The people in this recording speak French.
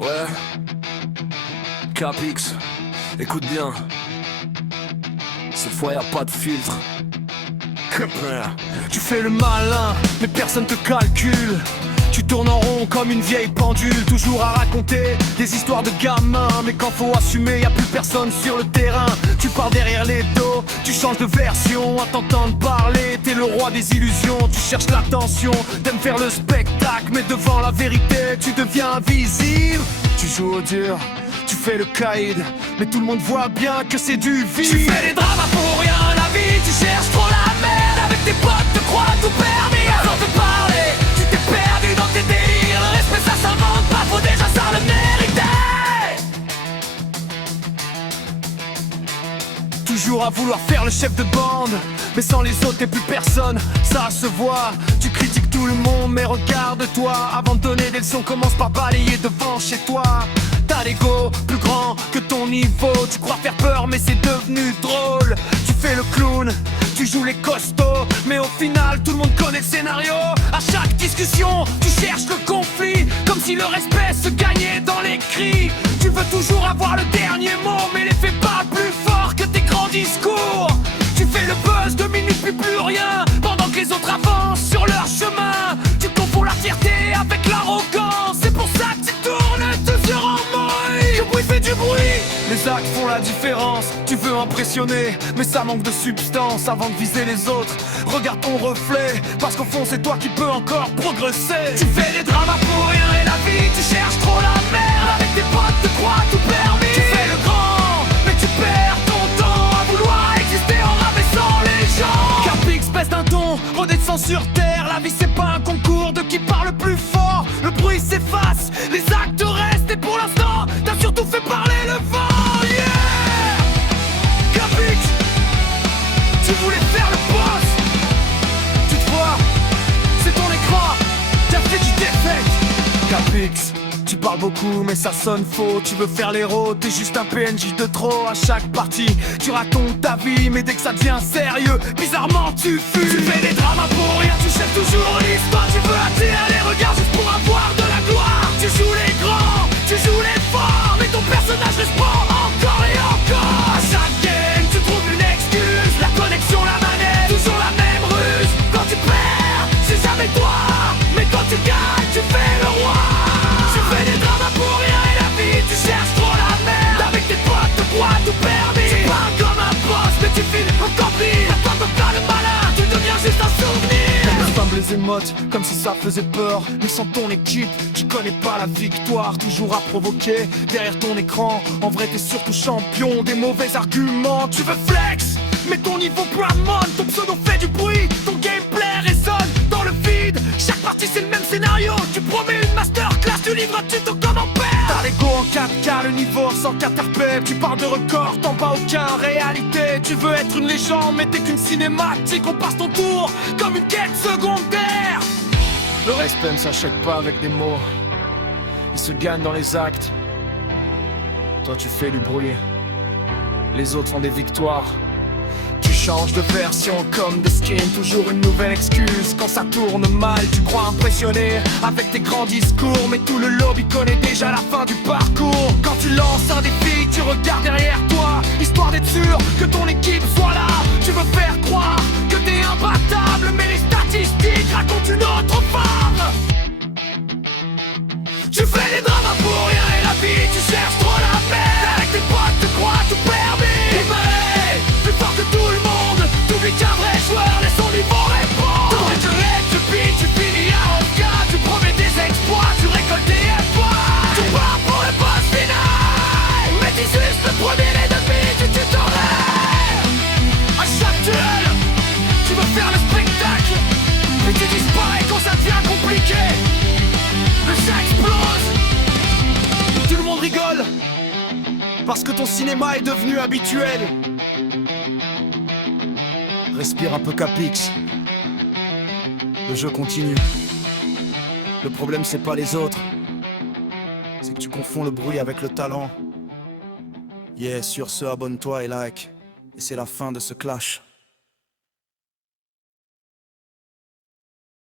Ouais, Capix, écoute bien. Cette fois y'a pas de filtre. Tu fais le malin, mais personne te calcule. Tu tournes en rond comme une vieille pendule, toujours à raconter des histoires de gamins. Mais quand faut assumer, y'a plus personne sur le terrain. Tu pars derrière les dos, tu changes de version. À t'entendre parler, t'es le roi des illusions. Tu cherches l'attention, t'aimes faire le spectacle, mais devant la vérité, tu deviens invisible. Tu joues au dur, tu fais le caïd, mais tout le monde voit bien que c'est du vide. Tu fais des dramas pour rien, la vie, tu cherches trop la merde. Avec tes potes, te crois tout permis. Avant de parler, tu t'es perdu dans tes délires. Le respect ça s'invente pas, faut déjà ça le mériter. Toujours à vouloir faire le chef de bande, mais sans les autres t'es plus personne, ça se voit. Tu critiques tout le monde, mais regarde-toi. Avant de donner des leçons, commence par balayer devant chez toi. T'as l'ego plus grand que ton niveau. Tu crois faire peur mais c'est devenu drôle. Tu fais le clown, tu joues les costauds, mais au final tout le monde connaît le scénario. À chaque discussion tu cherches le conflit, comme si le respect se gagnait dans les cris. Tu veux toujours avoir le dernier mot, mais les faits parlent plus fort que tes grands discours. Tu fais le buzz, 2 minutes puis plus rien, pendant que les autres avancent sur leur chemin. Tu confonds la fierté avec l'arrogance, c'est pour ça que tu tournes toujours en mouille. Le bruit fait du bruit, les actes font la différence. Tu veux impressionner, mais ça manque de substance. Avant de viser les autres, regarde ton reflet, parce qu'au fond c'est toi qui peux encore progresser. Tu fais des dramas pour rien et la vie, tu cherches trop la merde. Avec tes potes, te crois tout permis. Tu fais le grand, mais tu perds ton temps à vouloir exister en rabaissant les gens. Capix baisse d'un ton, redescend sur terre. La vie c'est pas un concours de qui parle plus fort. Le bruit s'efface, les actes restent, et pour l'instant t'as surtout fait parler le vent. Yeah, Capix, tu voulais faire le boss. Tu te vois, c'est ton écran, t'as fait du défaite. Capix, tu parles beaucoup mais ça sonne faux. Tu veux faire l'héros, t'es juste un PNJ de trop. À chaque partie, tu racontes ta vie, mais dès que ça devient sérieux, bizarrement tu fuis. Tu fais des dramas pour rien, tu cherches toujours l'histoire. Tu veux attirer les regards juste pour avoir de la gloire. Tu joues les grands, tu joues les forts, mais ton personnage reste encore et encore. À chaque game, tu trouves une excuse. La connexion, la manette, toujours la même ruse. Quand tu perds, c'est jamais toi, mais quand tu gagnes, tu fais le roi. Tu fais des dramas pour rien et la vie, tu cherches trop la merde. Avec tes potes, te crois tout permis. Tu parles comme un boss, mais tu files encore pire. À toi de faire le malin, tu deviens juste un souvenir. Les émotes, comme si ça faisait peur. Mais sans ton équipe, tu connais pas la victoire. Toujours à provoquer, derrière ton écran. En vrai t'es surtout champion des mauvais arguments. Tu veux flex, mais ton niveau plafond. Ton pseudo fait du bruit, ton gameplay résonne dans le vide. Chaque partie c'est le même scénario. Tu promets une masterclass, tu livres un tuto comme en père. T'as l'ego en 4K, le niveau sans caterpillar. Tu parles de record, t'en bats aucun. Réalité, tu veux être une légende, mais t'es qu'une cinématique. On passe ton tour comme une quête secondaire. Le respect ne s'achète pas avec des mots, il se gagne dans les actes. Toi tu fais du bruit, les autres font des victoires. Tu changes de version comme de skin, toujours une nouvelle excuse. Quand ça tourne mal, tu crois impressionner avec tes grands discours, mais tout le lobby connaît déjà la fin du parcours. Quand tu lances un défi, tu regardes derrière toi, histoire d'être sûr que ton équipe soit là. Tu veux faire croire que t'es imbattable, mais les statistiques racontent une autre femme. Tu fais des dramas pour rien et la vie, tu cherches trop la merde. Avec tes potes, te crois tout permis. Mais plus fort que tout le monde, t'oublies qu'un vrai joueur laisse son niveau répondre. Ton intérêt, tu finis à aucun. Tu promets des exploits, tu récoltes des efforts. Tu pars pour le boss final, mais t'es juste le premier des demi du tutoriel. À chaque duel, tu veux faire le spectacle, mais tu disparais quand ça devient compliqué. Le chat explose, tout le monde rigole, parce que ton cinéma est devenu habituel. Respire un peu Capix, le jeu continue. Le problème c'est pas les autres, c'est que tu confonds le bruit avec le talent. Yeah, sur ce abonne-toi et like, et c'est la fin de ce clash.